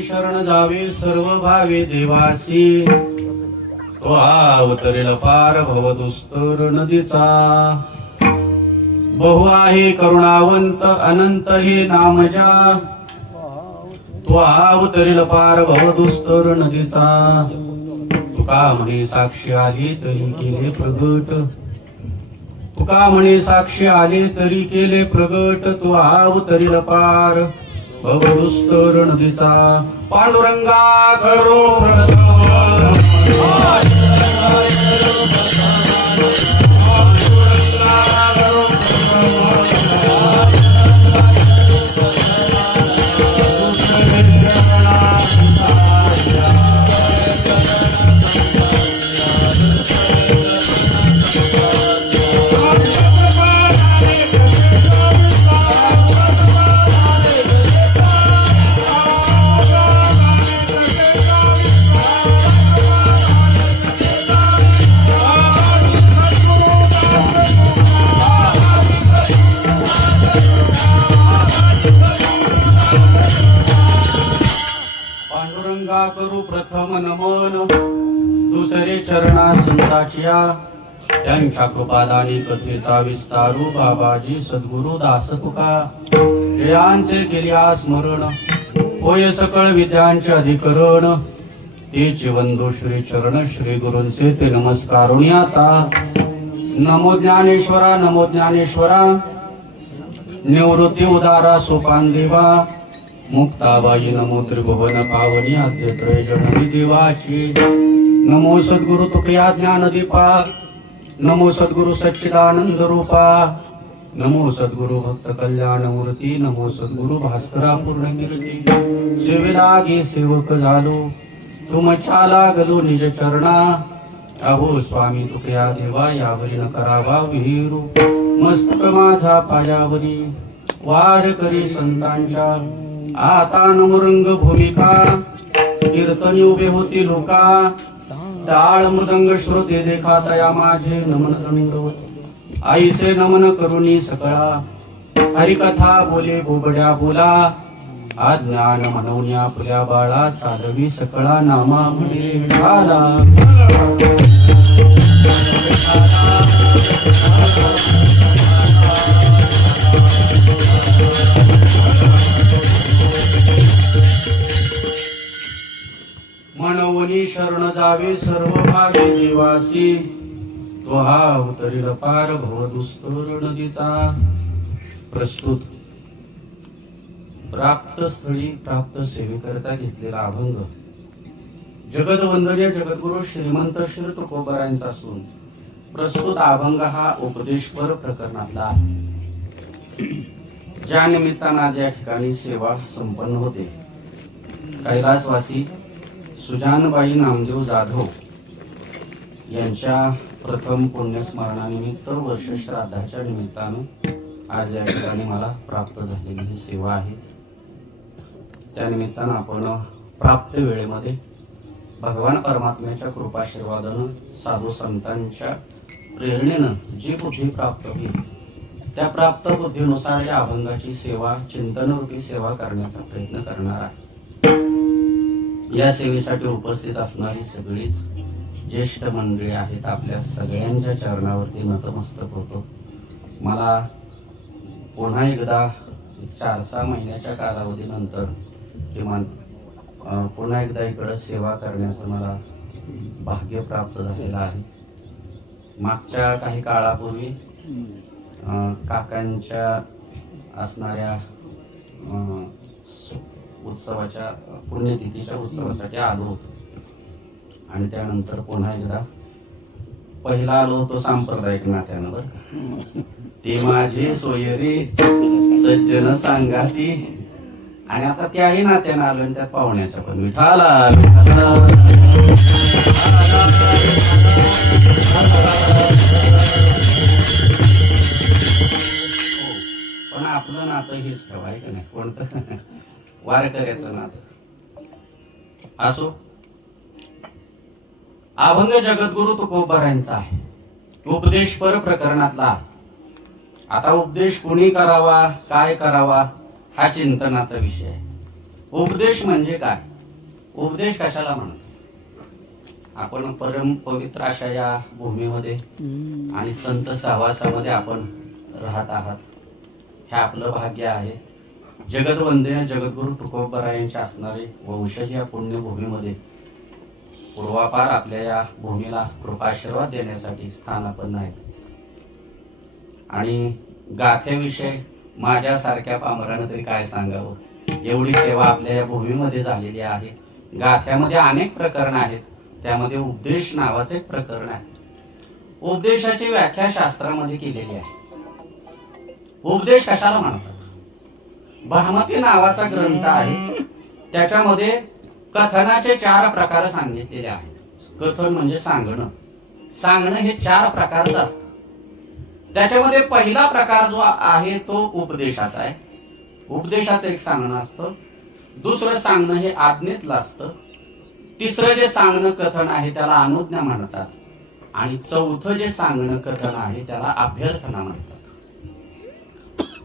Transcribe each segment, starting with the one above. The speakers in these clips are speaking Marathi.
शरण जावे सर्व भावे देवासी, तो अवतरेल पार भवदुस्तर नदीचा। बहु आहे करुणावंत अनंत हे नामजा, तो अवतरेल पार भवदुस्तर नदीचा। तुका म्हणे साक्षी आली तरी केले प्रगट, तुका म्हणे साक्षी आले तरी केले प्रगट तू अवतरील पार भवदुस्तर नदीचा पांडुरंगा करो पांडुरंगा करू प्रथम नमन दुसरे चरणा संताचिया त्यांच्या कृपादानी कथेचा विस्तारू बाबाजी सद्गुरु दास तुका जयांचे केल्या स्मरण होय सकळ विद्यांचे अधिकरण तेचे वंदो श्री चरण श्री गुरूंचे ते नमस्कारुणी आता नमो ज्ञानेश्वरा निवृत्ती उदारा सोपान देवा मुक्ताबाई नमो त्रिभुवन पावनी आद्य त्रय जननी देवाची नमो सद्गुरु तुकया ज्ञानदीपा नमो सद्गुरु सच्चिदानंद रूपा नमो सद्गुरु भक्त कल्याण मूर्ती नमो सद्गुरु भास्करा पूर्ण कीर्ती सेवेलागी सेवक झालो तुमच्या लागलो निज चरणा अहो स्वामी तुकया देवा यावरी न करावा विहीरू मस्तक माझा पायावरी वार करी संतांच्या आता नमरंग भूमिका कीर्तनी उभे होती लोका टाळ मृदंग श्रोते देखा तया माझे नमन दंड आईसे नमन करुणी सकळा हरिकथा बोले बोबड्या बोला अज्ञान म्हणवण्या आपल्या बाळा चालवी सकळा नामा म्हणे विठाला मनवनी शरण जावे सर्व भागे देवासी तो हा उतरील पार भवदुस्तर नदीचा प्रस्तुत प्राप्त स्थळी प्राप्त सेवेकरता घेतलेला अभंग जगदवंदनीय जगद्गुरु श्रीमंत श्री तुकोबारायांचा असून प्रस्तुत अभंग हा उपदेशपर प्रकरणातला आहे. ज्या निमित्तानं आज या ठिकाणी सेवा संपन्न होते कैलासवासी सुजानबाई नामदेव जाधव यांच्या प्रथम पुण्यस्मरणानिमित्त वर्ष श्राद्धाच्या निमित्तानं आज या ठिकाणी मला प्राप्त झालेली ही सेवा आहे. त्यानिमित्तानं आपण प्राप्त वेळेमध्ये भगवान परमात्म्याच्या कृपाशीर्वादानं साधू संतांच्या प्रेरणेनं जी बुद्धी प्राप्त होईल त्या प्राप्त बुद्धीनुसार या अभंगाची सेवा चिंतनरूपी सेवा करण्याचा प्रयत्न करणार आहे. या सेवेसाठी उपस्थित असणारी सगळीच ज्येष्ठ मंडळी आहेत आपल्या सगळ्यांच्या चरणावरती नतमस्तक होतो. मला पुन्हा एकदा 4-6 महिन्याच्या कालावधीनंतर किमान पुन्हा एकदा इकडं सेवा करण्याचं मला भाग्य प्राप्त झालेलं आहे. मागच्या काही काळापूर्वी काकांच्या असणाऱ्या उत्सवाच्या पुण्यतिथीच्या उत्सवासाठी आलो होतो आणि त्यानंतर पुन्हा एकदा पहिला आलो होतो सांप्रदायिक नात्यानं बरं ते माझे सोयरे सज्जन सांगाती आणि आता त्याही नात्यानं आलो आणि त्यात पाहुण्याच्या पण मिठाला पण आपलं नातं हेच ठेवाय का नाही कोणतं वारकऱ्याचं नातं असो. अभंग जगद्गुरु तुकोबारायांचा आहे उपदेशपर प्रकरणातला. आता उपदेश कुणी करावा काय करावा हा चिंतनाचा विषय आहे. उपदेश म्हणजे काय उपदेश कशाला म्हणतो आपण परम पवित्र अशा या भूमीमध्ये आणि संत सहवासामध्ये आपण राहत आहात हे आपलं भाग्य आहे. जगदवंदनीय जगद्गुरु तुकोबारायांच्या असणारे वंशज या पुण्यभूमीमध्ये पूर्वापार आपल्या या भूमीला कृपाशीर्वाद देण्यासाठी स्थानापन्न आहेत. आणि गाथ्याविषयी माझ्यासारख्या पामरानं तरी काय सांगावं, एवढी सेवा आपल्या या भूमीमध्ये झालेली आहे. गाथ्यामध्ये अनेक प्रकरण आहेत, त्यामध्ये उपदेश नावाचे एक प्रकरण आहे. उपदेशाची व्याख्या शास्त्रामध्ये केलेली आहे. उपदेश कशाला म्हणतात? भामती नावाचा ग्रंथ आहे, त्याच्यामध्ये कथनाचे 4 प्रकार सांगितलेले आहेत. कथन म्हणजे सांगणं. सांगणं हे 4 प्रकारचं असतं. त्याच्यामध्ये पहिला प्रकार जो आहे तो उपदेशाचा आहे. उपदेशाचं एक सांगणं असतं. दुसरं सांगणं हे आज्ञेतलं असतं. तिसरं जे सांगणं कथन आहे त्याला अनुज्ञा म्हणतात. आणि चौथं जे सांगणं कथन आहे त्याला अभ्यर्थना म्हणतात.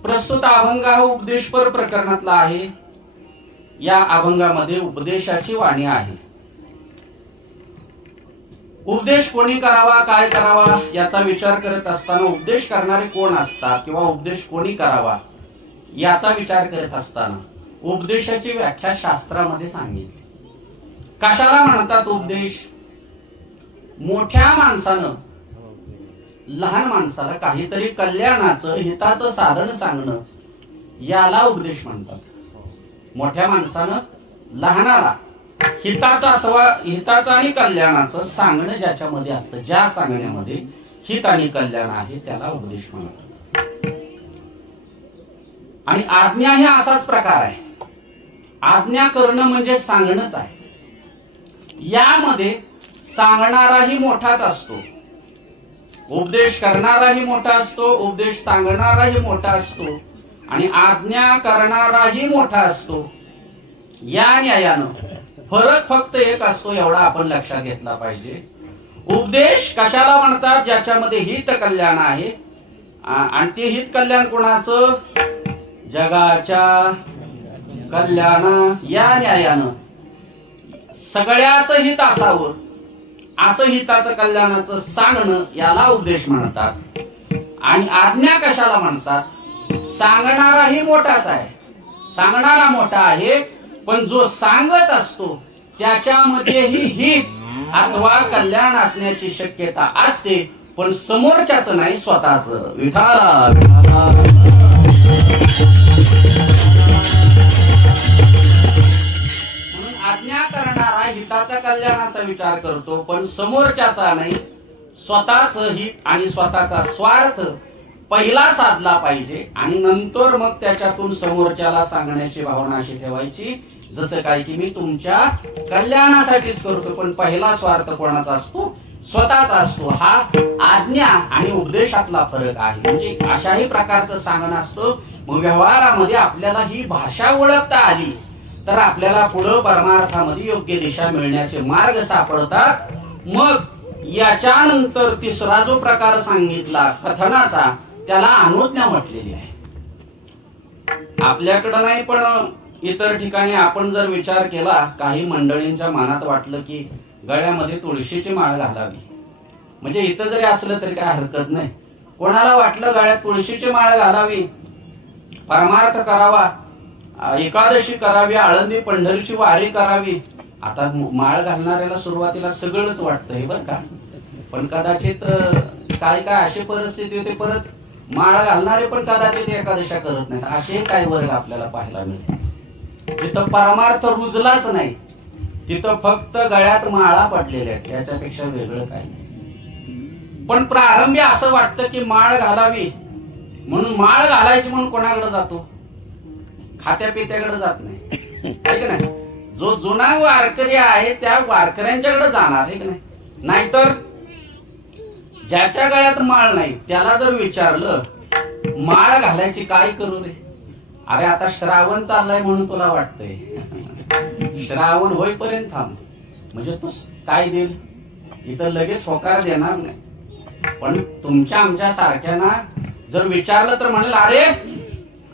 प्रस्तुत अभंग हा उपदेशपर प्रकरणातला आहे. या अभंगामध्ये उपदेशाची वाणी आहे. उपदेश कोणी करावा, काय करावा याचा विचार करत असताना उपदेश करणारे कोण असतात किंवा उपदेश कोणी करावा याचा विचार करत असताना उपदेशाची व्याख्या शास्त्रामध्ये सांगितली. कशाला म्हणतात उपदेश? मोठ्या माणसानं लहान माणसाला काहीतरी कल्याणाचं, हिताचं साधन सांगणं याला उपदेश म्हणतात. मोठ्या माणसानं लहानाला हिताचं अथवा हिताचं आणि कल्याणाचं सांगणं ज्याच्यामध्ये असतं, ज्या सांगण्यामध्ये हित आणि कल्याण आहे त्याला उपदेश म्हणतात. आणि आज्ञा हे असाच प्रकार आहे. आज्ञा करणं म्हणजे सांगणंच आहे. यामध्ये सांगणाराही मोठाच असतो, उपदेश करणाराही मोठा असतो, उपदेश सांगणाराही मोठा असतो आणि आज्ञा करणाराही मोठा असतो. या न्यायानं फरक फक्त एक असतो, एवढा आपण लक्षात घेतला पाहिजे. उपदेश कशाला म्हणतात? ज्याच्यामध्ये हित कल्याण आहे. आणि ते हित कल्याण कोणाचं? जगाच्या कल्याण. या न्यायानं सगळ्याच हित असावं असं हिताचं कल्याणाचं सांगणं याला उपदेश म्हणतात. आणि आज्ञा कशाला म्हणतात? सांगणाराही मोठाच आहे, सांगणारा मोठा आहे, पण जो सांगत असतो त्याच्यामध्येही हित अथवा कल्याण असण्याची शक्यता असते, पण समोरच्याच नाही, स्वतःच. विठाला म्हणून आज्ञा करणारा हिताचा कल्याणाचा विचार करतो, पण समोरच्याचा नाही, स्वतःच हित आणि स्वतःचा स्वार्थ पहिला साधला पाहिजे आणि नंतर मग त्याच्यातून समोरच्याला सांगण्याची भावना अशी ठेवायची जसं काय की मी तुमच्या कल्याणासाठीच करतो, पण पहिला स्वार्थ कोणाचा असतो? स्वतःचा असतो. हा आज्ञा आणि उपदेशातला फरक आहे. म्हणजे अशाही प्रकारचं सांगणं असतं. मग व्यवहारामध्ये आपल्याला ही भाषा ओळखता आली तर आपल्याला पुढे परमार्थामध्ये योग्य दिशा मिळण्याचे मार्ग सापडतात. मग याच्यानंतर तिसरा जो प्रकार सांगितला कथनाचा त्याला अनुज्ञा म्हटलेली आहे. आपल्याकडं नाही पण इतर ठिकाणी आपण जर विचार केला, काही मंडळींच्या मनात वाटलं की गळ्यामध्ये तुळशीची माळ घालावी, म्हणजे इथं जरी असलं तरी काय हरकत नाही. कोणाला वाटलं गळ्यात तुळशीची माळ घालावी, परमार्थ करावा, एकादशी करावी, आळंदी पंढरीची वारी करावी. आता माळ घालणाऱ्याला सुरुवातीला सगळंच वाटतंय बरं का, पण कदाचित काय काय अशी परिस्थिती होते, परत माळ घालणारे पण कदाचित एकादशा करत नाहीत. असे काही वर्ग आपल्याला पाहायला मिळते. तिथं परमार्थ रुजलाच नाही, तिथं फक्त गळ्यात माळा पडलेल्या आहेत, याच्यापेक्षा वेगळं काही नाही. पण प्रारंभी असं वाटतं की माळ घालावी म्हणून माळ घालायची म्हणून कोणाकडे जातो? खात्या पित्याकडे जात नाही, आहे नाही. जो जुना वारकरी आहे त्या वारकऱ्यांच्याकडे जाणार, आहे की नाही. नाहीतर ज्याच्या गळ्यात माळ नाही त्याला जर विचारलं माळ घालायची काय करू रे, अरे आता श्रावण चाललाय म्हणून तुला वाटतंय, श्रावण होईपर्यंत थांब, म्हणजे तू काय देईल इथं लगेच होकार देणार नाही. पण तुमच्या आमच्या सारख्यांना जर विचारलं तर म्हणेल अरे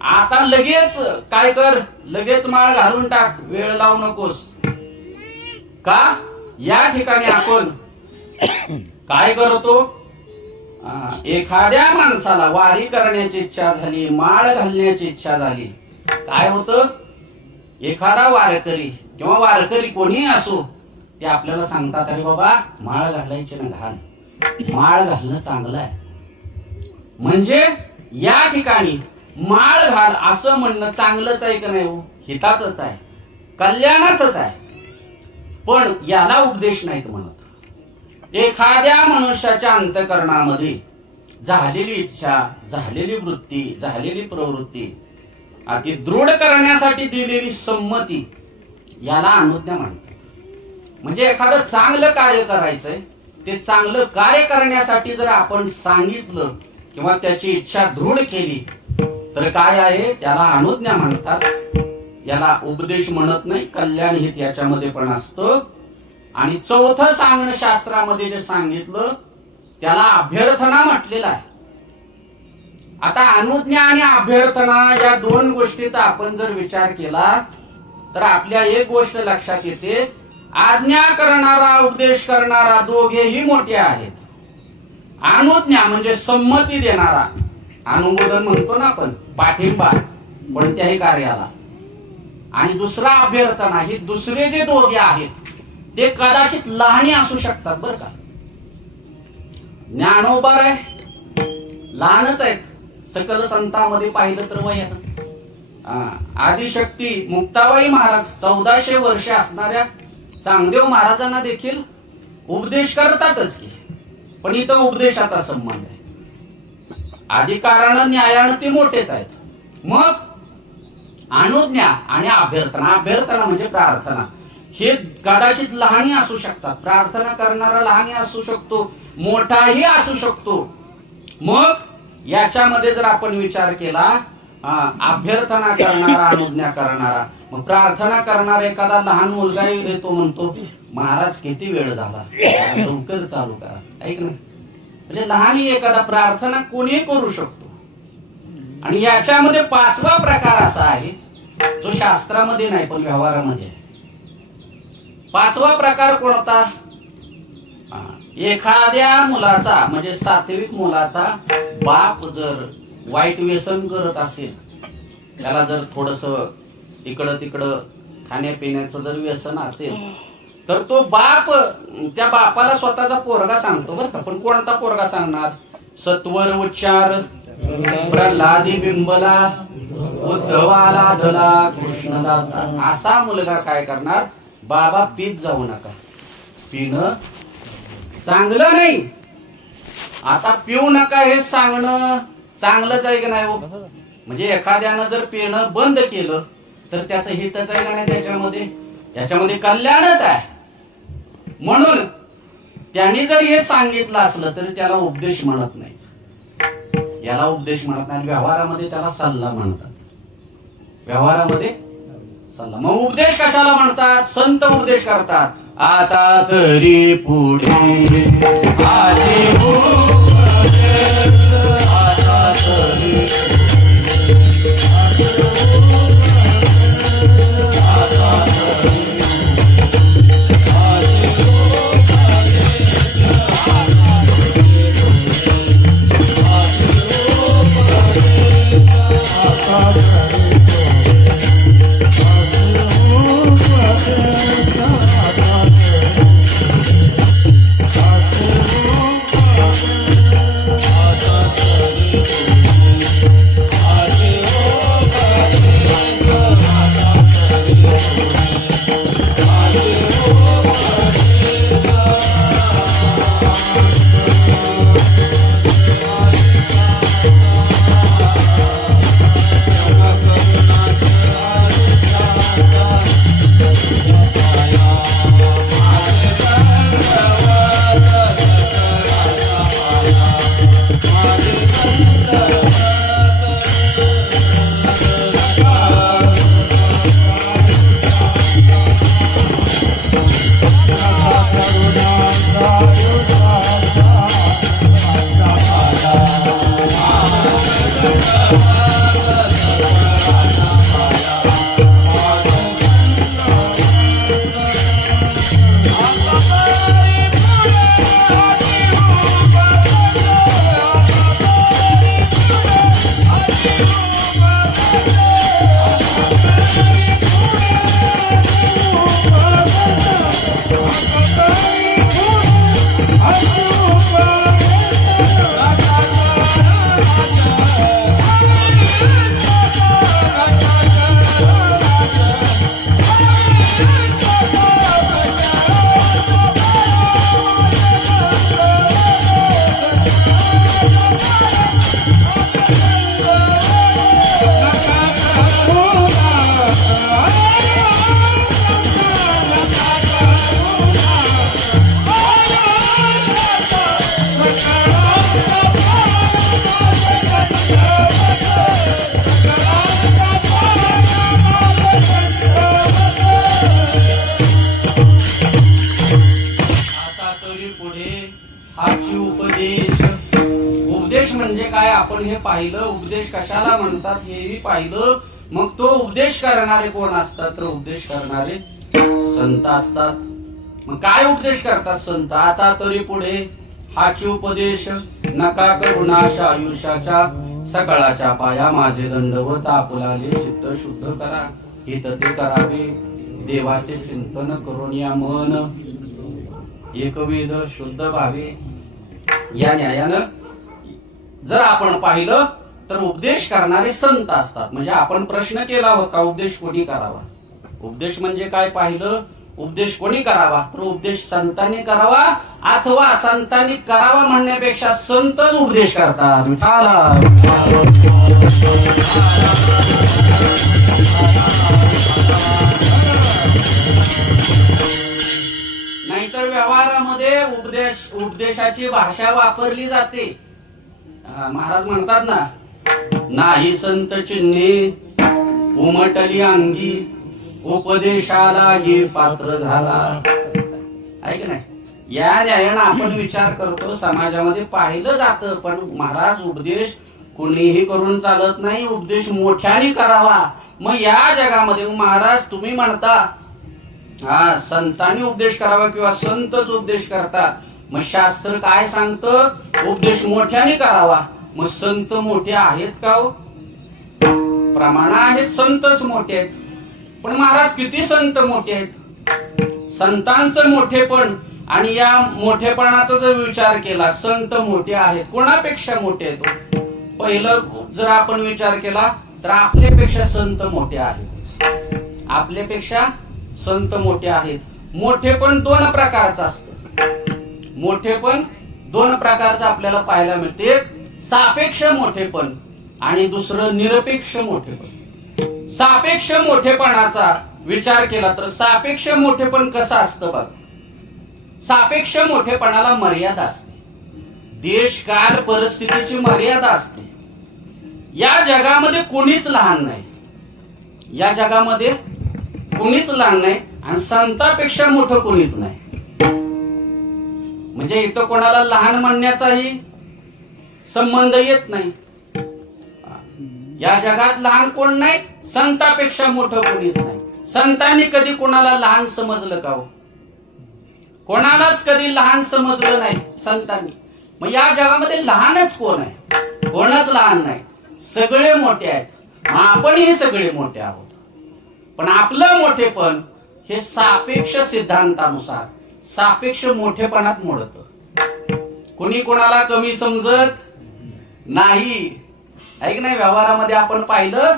आता लगेच काय कर, लगेच माळ घालून टाक, वेळ लावू नकोस. का? या ठिकाणी आपण काय करतो? एखाद्या माणसाला वारी करण्याची इच्छा झाली, माळ घालण्याची इच्छा झाली, काय होतं? एखादा वारकरी किंवा वारकरी कोणी असो ते आपल्याला सांगतात अरे बाबा माळ घालायची ना, घाल, माळ घालणं चांगलं आहे. म्हणजे या ठिकाणी माळ घाल असं म्हणणं चांगलंच आहे का नाही हो? हिताचंच आहे, कल्याणाचंच आहे. पण याला उपदेश नाहीत म्हणत. एखाद्या मनुष्याच्या अंतःकरणामध्ये झालेली इच्छा, झालेली वृत्ती, झालेली प्रवृत्ती अति दृढ करण्यासाठी दिलेली संमती याला अनुज्ञा म्हणतात. म्हणजे एखादं चांगलं कार्य करायचंय, ते चांगलं कार्य करण्यासाठी जर आपण सांगितलं किंवा त्याची इच्छा दृढ केली तर काय आहे, त्याला अनुज्ञा म्हणतात. याला उपदेश म्हणत नाही. कल्याण हित याच्यामध्ये पण असतं. आणि चौथं सांगणं शास्त्रामध्ये जे सांगितलं त्याला अभ्यर्थना म्हटलेलं आहे. आता अनुज्ञा आणि अभ्यर्थना या दोन गोष्टीचा आपण जर विचार केला तर आपल्या एक गोष्ट लक्षात येते, आज्ञा करणारा उपदेश करणारा दोघेही मोठे आहेत. अनुज्ञा म्हणजे संमती देणारा, अनुमोदन म्हणतो ना आपण, पाठिंबा कोणत्याही कार्याला. आणि दुसरा अभ्यर्थना, ही दुसरे जे दोघे आहेत ते कदाचित लहाने असू शकतात बरं का. ज्ञानोबा आहे लहानच आहेत, सकल संतांमध्ये पाहिलं तर वय आदिशक्ती मुक्ताबाई महाराज 1400 वर्ष असणाऱ्या चांगदेव महाराजांना देखील उपदेश करतातच की. पण इथं उपदेशाचा संबंध आहे. अधिकारानं न्यायानं ते मोठेच आहेत. मग अनुज्ञा आणि अभ्यर्थना, अभ्यर्थना म्हणजे प्रार्थना, हे कदाचित लहानी असू शकतात. प्रार्थना करणारा लहानी असू शकतो, मोठाही असू शकतो. मग याच्यामध्ये जर आपण विचार केला, अभ्यर्थना करणारा, अनुज्ञा करणारा, मग प्रार्थना करणारा एखादा लहान मुलगा येतो, म्हणतो महाराज किती वेळ झाला, लवकर चालू करा, ऐक ना. म्हणजे लहानी एखादा प्रार्थना कोणी करू शकतो. आणि याच्यामध्ये पाचवा प्रकार असा आहे जो शास्त्रामध्ये नाही पण व्यवहारामध्ये आहे. पाचवा प्रकार कोणता? एखाद्या मुलाचा म्हणजे सात्विक मुलाचा बाप जर वाईट व्यसन करत असेल, त्याला जर थोडस इकडं तिकडं खाण्यापिण्याचं जर व्यसन असेल, तर तो बाप त्या बापाला स्वतःचा पोरगा सांगतो बरं का. पण कोणता पोरगा सांगणार? सत्वर उच्चार प्रल्हादी बिंबला उद्धवाला धला कृष्णदाता, असा मुलगा काय करणार? बाबा पीत जाऊ नका, पिणं चांगलं नाही, आता पिऊ नका हे सांगणं चांगलंच आहे की नाही हो? म्हणजे एखाद्यानं जर पिणं बंद केलं तर त्याचं हितच आहे का नाही? त्याच्यामध्ये कल्याणच आहे. म्हणून त्यांनी जर हे सांगितलं असलं तरी त्याला उपदेश म्हणत नाही. याला उपदेश म्हणत नाही. व्यवहारामध्ये त्याला सल्ला म्हणतात. व्यवहारामध्ये सल्ला. मग उपदेश कशाला म्हणतात? संत उपदेश करतात. आता तरी पुढे आजी आता तरी हाची उपदेश. उपदेश म्हणजे काय आपण हे पाहिलं. उपदेश कशाला म्हणतात हेही पाहिलं. मग तो उपदेश करणारे कोण असतात तर उपदेश करणारे संत असतात. मग काय उपदेश करतात संत. आता तरी पुढे हाची उपदेश नका करुणाश आयुष्याच्या सकाळच्या पाया माझे दंडवत आपुलाले चित्त शुद्ध करा. हित ते करावे देवाचे चिंतन करून या मन एकवेद शुद्ध व्हावे. या न्यायानं जर आपण पाहिलं तर उपदेश करणारे संत असतात. म्हणजे आपण प्रश्न केला होता उपदेश कोणी करावा. उपदेश म्हणजे काय पाहिलं. उपदेश कोणी करावा तर उपदेश संतांनी करावा अथवा संतांनी करावा म्हणण्यापेक्षा संतच उपदेश करतात. नाहीतर व्यवहारामध्ये उपदेशाची भाषा वापरली जाते. महाराज म्हणतात ना, नाही संत चिन्हे उमटली अंगी उपदेशाला ये पात्र झाला. ऐक नाही. या न्यायानं आपण विचार करतो समाजामध्ये पाहिलं जातं. पण महाराज उपदेश कोणीही करून चालत नाही. उपदेश मोठ्याने करावा. मग या जगामध्ये महाराज तुम्ही म्हणता हा संतांनी उपदेश करावा किंवा संतच उपदेश करतात. मग शास्त्र काय सांगतं उपदेश मोठ्याने करावा. मग संत मोठे आहेत का हो. प्रमाण आहेत संतच मोठे आहेत. पण महाराज किती संत मोठे आहेत. संतांचं मोठेपण आणि या मोठेपणाचा जर विचार केला संत मोठे आहेत. कोणापेक्षा मोठे आहेत. पहिलं जर आपण विचार केला तर आपल्यापेक्षा संत मोठे आहेत. आपल्यापेक्षा संत मोठे आहेत. मोठेपण दोन प्रकारचं असतं. मोठेपण दोन प्रकारचं आपल्याला पाहायला मिळते. सापेक्ष मोठेपण आणि दुसरं निरपेक्ष मोठेपण. सापेक्ष मोठेपणाचा विचार केला तर सापेक्ष मोठेपण कसं असतं बघ. सापेक्ष मोठेपणाला मर्यादा असते. देश काल परिस्थितीची मर्यादा असते. या जगामध्ये कोणीच लहान नाही. या जगामध्ये कोणीच लहान नाही आणि संतापेक्षा मोठं कोणीच नाही. म्हणजे इथं कोणाला लहान म्हणण्याचाही संबंध येत नाही. या जगात लहान कोण नाही. संतापेक्षा मोठं कोणीच नाही. संतांनी कधी कोणाला लहान समजलं का हो. कोणालाच कधी लहान समजलं नाही संतांनी. मग या जगामध्ये लहानच कोण आहे. कोणच लहान नाही. सगळे मोठे आहेत. आपणही सगळे मोठे आहोत. पण आपलं मोठेपण हे सापेक्ष सिद्धांतानुसार सापेक्ष मोठेपणात मोडतं. कोणी कोणाला कमी समजत नाही. ऐक नाही. व्यवहारामध्ये आपण पाहिलं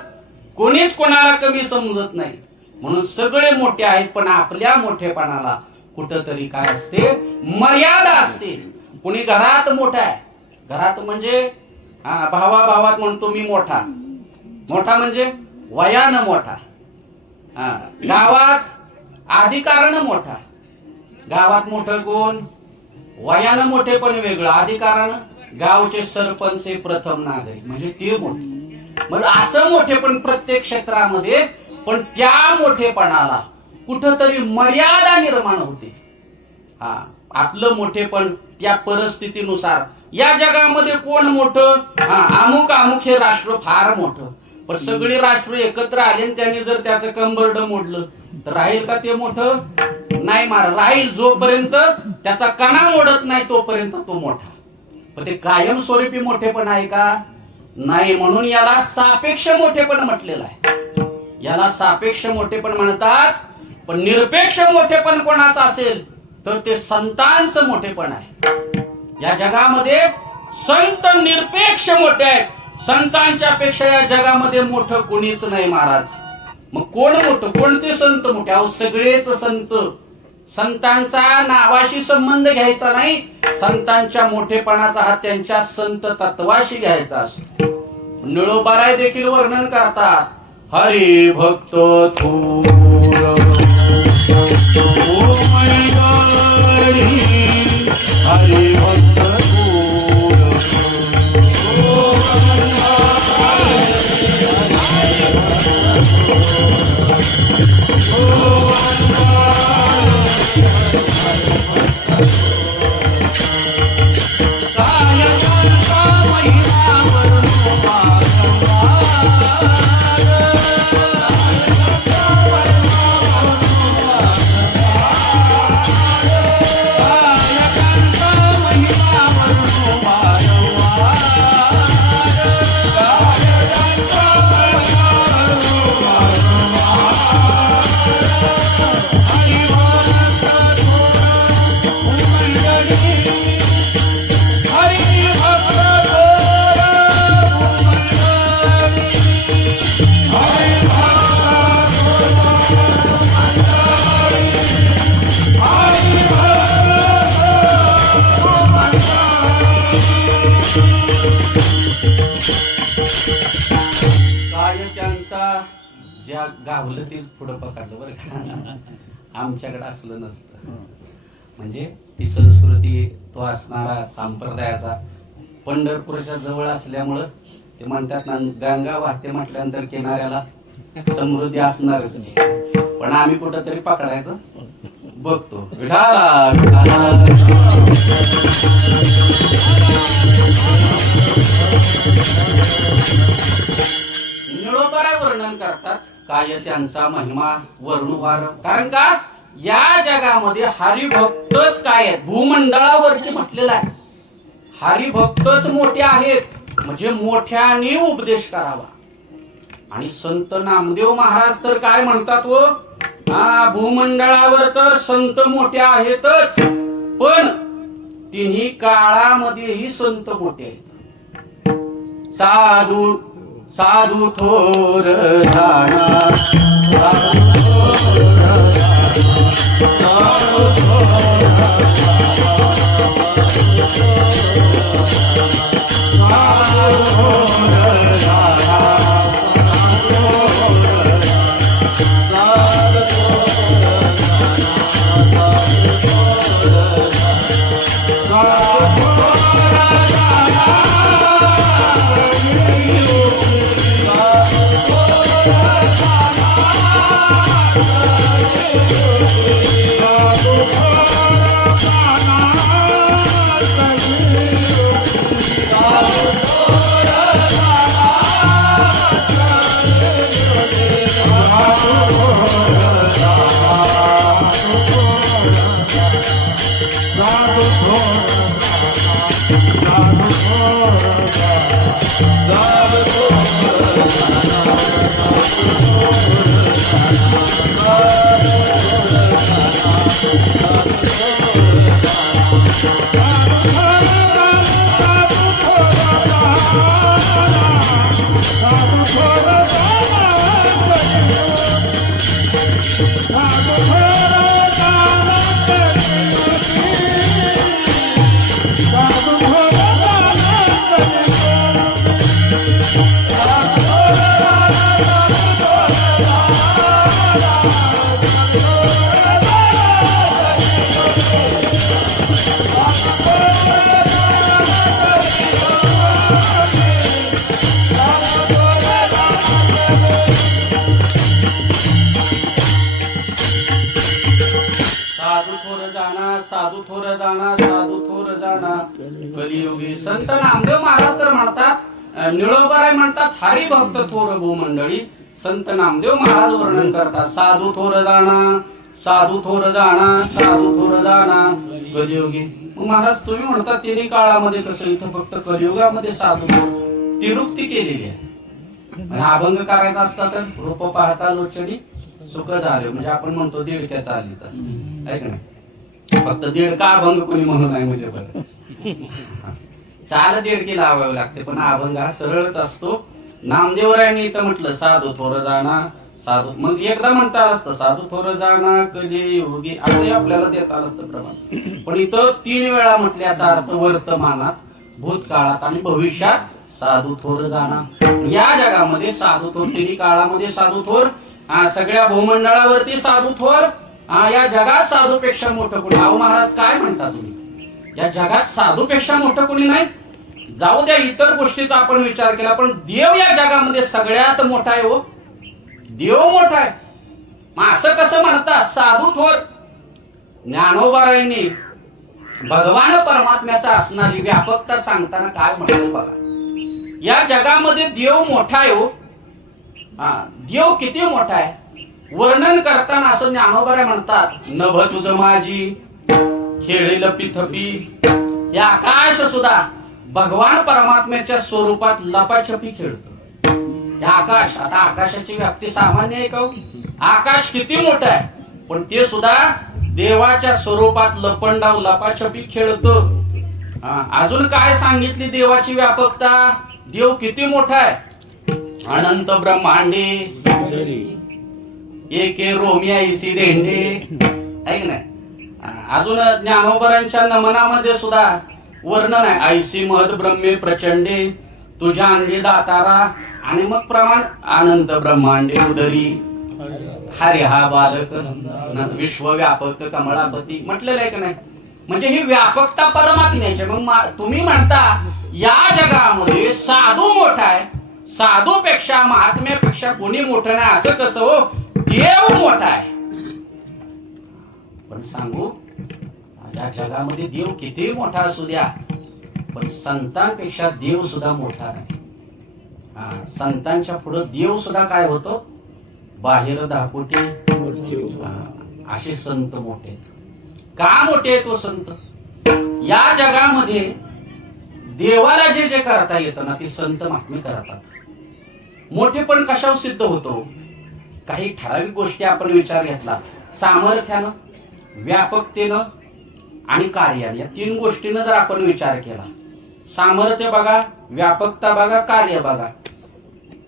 कोणीच कोणाला कमी समजत नाही. म्हणून सगळे मोठे आहेत. पण आपल्या मोठेपणाला कुठंतरी काय असते मर्यादा असते. कोणी घरात मोठा आहे. घरात म्हणजे भावाभावात म्हणतो मी मोठा. मोठा म्हणजे वयानं मोठा. गावात अधिकारानं मोठा. गावात मोठं कोण. वयानं मोठे पण वेगळं. अधिकारानं गावचे सरपंच हे प्रथम नागरिक म्हणजे ते मोठे. मग असं मोठे पण प्रत्येक क्षेत्रामध्ये. पण त्या मोठेपणाला कुठंतरी मर्यादा निर्माण होते. आपलं मोठेपण त्या परिस्थितीनुसार. या जगामध्ये कोण मोठं. अमुक अमुक हे राष्ट्र फार मोठं. पण सगळी राष्ट्र एकत्र आले आणि त्यांनी जर त्याचं कंबरड मोडलं तर राहील का ते मोठं. नाही राहील. जोपर्यंत त्याचा कणा मोडत नाही तोपर्यंत तो मोठा. पण ते कायमस्वरूपी मोठेपण आहे का नाही. म्हणून याला सापेक्ष मोठेपण म्हटलेलं आहे. याला सापेक्ष मोठेपण म्हणतात. पण निरपेक्ष मोठेपण कोणाचं असेल तर ते संतांचं मोठेपण आहे. या जगामध्ये संत निरपेक्ष मोठे आहेत. संतांच्या पेक्षा या जगामध्ये मोठं कोणीच नाही महाराज. मग कोण मोठं. कोणते संत मोठे. अहो सगळेच संत. संतांचा नावाशी संबंध घ्यायचा नाही. संतांच्या मोठेपणाचा हा त्यांच्या संत तत्वाशी घ्यायचा असतो. निळोबाराय देखील वर्णन करतात. हरी भक्त थोर हरी भक्त ज्या गावलं तेच पुढं पकडलं बरं का. आमच्याकडे असलं नसतं. म्हणजे ती संस्कृती तो असणारा संप्रदायाचा पंढरपूरच्या जवळ असल्यामुळं ते म्हणतात ना, गंगा वाहते म्हटल्यानंतर किनाऱ्याला समृद्धी असणारच नाही. पण आम्ही कुठंतरी पकडायचं बघतो. निळोबाराय वर्णन करतात काय त्यांचा महिमा वर्णवार. कारण का या जगामध्ये हरिभक्तच काय आहेत, भूमंडळावरती म्हटलेलं आहे हरिभक्तच मोठे आहेत. म्हणजे मोठ्याने उपदेश करावा. आणि संत नामदेव महाराज तर काय म्हणतात व भूमंडळावर तर संत मोठे आहेतच, पण तिन्ही काळामध्येही संत मोठे आहेत. साधू साधू थोर जाना साधू थोर जाना साधू थोर जाना कलियुगी. संत नामदेव महाराज तर म्हणतात, निळोबाराय म्हणतात हरिभक्त थोर भूमंडळी. संत नामदेव महाराज वर्णन करतात साधू थोर जाना साधू थोर जाना साधू थोर जाना कलियुगी. मग महाराज तुम्ही म्हणतात तिन्ही काळामध्ये कसं, इथं फक्त कलियुगामध्ये साधू तिरुक्ती केलेली आहे. अभंग करायचा असता तर रूप पाहता लोचडी सुख झाले, म्हणजे आपण म्हणतो दीडक्या चालीचा आहे का नाही. फक्त दीडका अभंग कोणी म्हणू नाही म्हणजे बरं. चाल दीडकी लावावी लागते, पण अभंग हा सरळच असतो. नामदेवरायांनी इथं म्हटलं साधू थोर जाना साधू, मग एकदा म्हणता आलं असतं साधू थोर जाना कलियुगी असंही आपल्याला देता आलं असतं प्रमाण. पण इथं 3 वेळा म्हटल्याचा अर्थ वर्तमानात, भूतकाळात आणि भविष्यात साधू थोर जाणा. या जगामध्ये साधू थोर, तिन्ही काळामध्ये साधू थोर, सगळ्या भूमंडळावरती साधू थोर, या जगात साधूपेक्षा मोठं कोणी. अहो महाराज काय म्हणता तुम्ही, या जगात साधूपेक्षा मोठं कोणी नाही. जाऊ द्या इतर गोष्टीचा आपण विचार केला, पण देव या जगामध्ये सगळ्यात मोठा आहे. हो, देव मोठा आहे. मग असं कसं म्हणतात साधू थोर. ज्ञानोबारायांनी भगवान परमात्म्याचा असणारी व्यापकता सांगताना काय म्हणतात बघा. या जगामध्ये देव मोठा आहे. हो, देव किती मोठा आहे वर्णन करताना असं ज्ञानोबाराय म्हणतात, नभ तुझ माझी खेळेल पिथपी. या आकाश सुद्धा भगवान परमात्म्याच्या स्वरूपात लपाछपी खेळतो. हे आकाश, आता आकाशाची व्याप्ती सामान्य आहे का हो? आकाश किती मोठं आहे, पण ते सुद्धा देवाच्या स्वरूपात लपंडाव लपाछपी खेळतो. अजून काय सांगितली देवाची व्यापकता, देव किती मोठा आहे. अनंत ब्रह्मांडे एके रोमिया इसी रेंडे, ऐक नाही. अजून ज्ञानोबरांच्या नमनामध्ये सुद्धा वर्णन आहे, ऐसी महद ब्रह्मे प्रचंडे तुझ्या अंगी दातारा, आणि मग प्रमाण अनंत ब्रह्मांडे उदरी हरे हा बालक विश्वव्यापक कमळापती म्हटलेलं आहे का नाही. म्हणजे ही व्यापकता परमात्म्याची. मग तुम्ही म्हणता या जगामध्ये साधू मोठा आहे, साधूपेक्षा महात्म्यापेक्षा कोणी मोठं नाही असं कसं हो. देव मोठा आहे. पण सांगू, या जगामध्ये देव किती मोठा असू द्या, पण संतांपेक्षा देव सुद्धा मोठा नाही. संतांच्या पुढे देव सुद्धा काय होतो, बाहेर दाखवते. असे संत मोठे. का मोठे तो संत. या जगामध्ये देवाला जे जे करता येतं ना ते संत महात्मे करतात. मोठे पण कशावर सिद्ध होतो, काही ठराविक गोष्टी आपण विचार घेतला, सामर्थ्यानं, व्यापकतेनं आणि कार्याने, या तीन गोष्टीनं जर आपण विचार केला, सामर्थ्य बघा, व्यापकता बघा, कार्य बघा,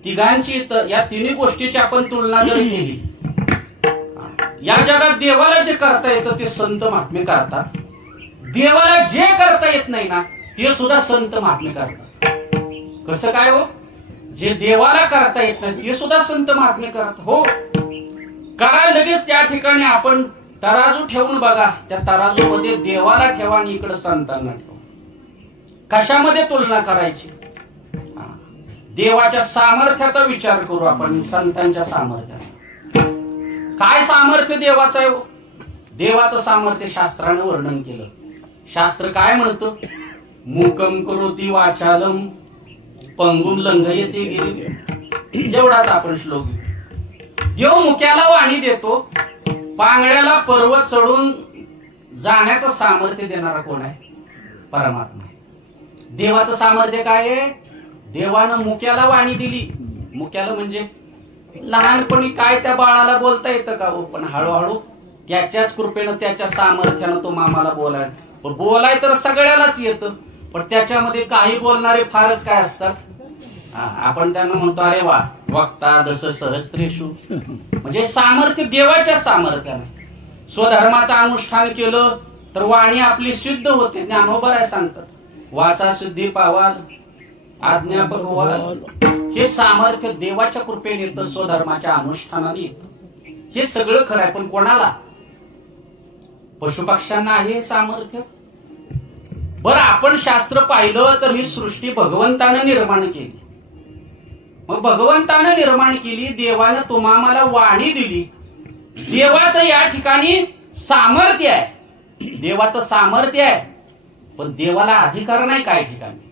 तिघांची या तिन्ही गोष्टीची आपण तुलना जर केली, या जगात देवाला जे करता येतं ते संत महात्मे करतात. देवाला जे करता येत नाही ना ते सुद्धा संत महात्मे करतात. कसं काय हो, जे देवाला करता येत नाही ते सुद्धा संत महात्मे करतात. हो, करा लगेच. त्या ठिकाणी आपण तराजू ठेवून बघा, त्या तराजू मध्ये देवाला ठेवा आणि इकडे संतांना ठेवा. कशामध्ये तुलना करायची, देवाच्या सामर्थ्याचा विचार करू आपण, संतांच्या सामर्थ्याचा. काय सामर्थ्य देवाचं आहे. देवाचं सामर्थ्य शास्त्रानं वर्णन केलं. शास्त्र काय म्हणतं, मूकम करोति वाचालम पंगुम लंघयते गिरी. एवढाच आपण श्लोक. देव मुक्याला वाणी देतो, पांगळ्याला पर्वत चढून जाण्याचं सामर्थ्य देणारा कोण आहे, परमात्मा. देवाचं सामर्थ्य काय आहे, देवानं मुक्याला वाणी दिली. मुक्याला म्हणजे लहानपणी काय त्या बाळाला बोलता येतं का हो, पण हळूहळू त्याच्याच कृपेनं त्याच्या सामर्थ्यानं तो मामाला बोलाय तर सगळ्यालाच येतं, पण त्याच्यामध्ये काही बोलणारे फारच काय असतात. आपण त्यांना म्हणतो अरे वा वक्ता दस सहस्त्रेषु. म्हणजे सामर्थ्य देवाच्या सामर्थ्याने. स्वधर्माचं अनुष्ठान केलं तर वाणी आपली सिद्ध होते. ज्ञानोबराय सांगतात, वाचा सिद्धी पावाल आज्ञापक व्हाल. हे सामर्थ्य देवाच्या कृपेने येतं, स्वधर्माच्या अनुष्ठानाने येतं. हे सगळं खरं आहे, पण कोणाला, पशुपक्ष्यांना आहे सामर्थ्य. बरं, आपण शास्त्र पाहिलं तर ही सृष्टी भगवंतानं निर्माण केली. मग भगवंतानं निर्माण केली, देवानं तुम्हाला वाणी दिली. देवाचं या ठिकाणी सामर्थ्य आहे, देवाचं सामर्थ्य आहे, पण देवाला अधिकार नाही. काय ठिकाणी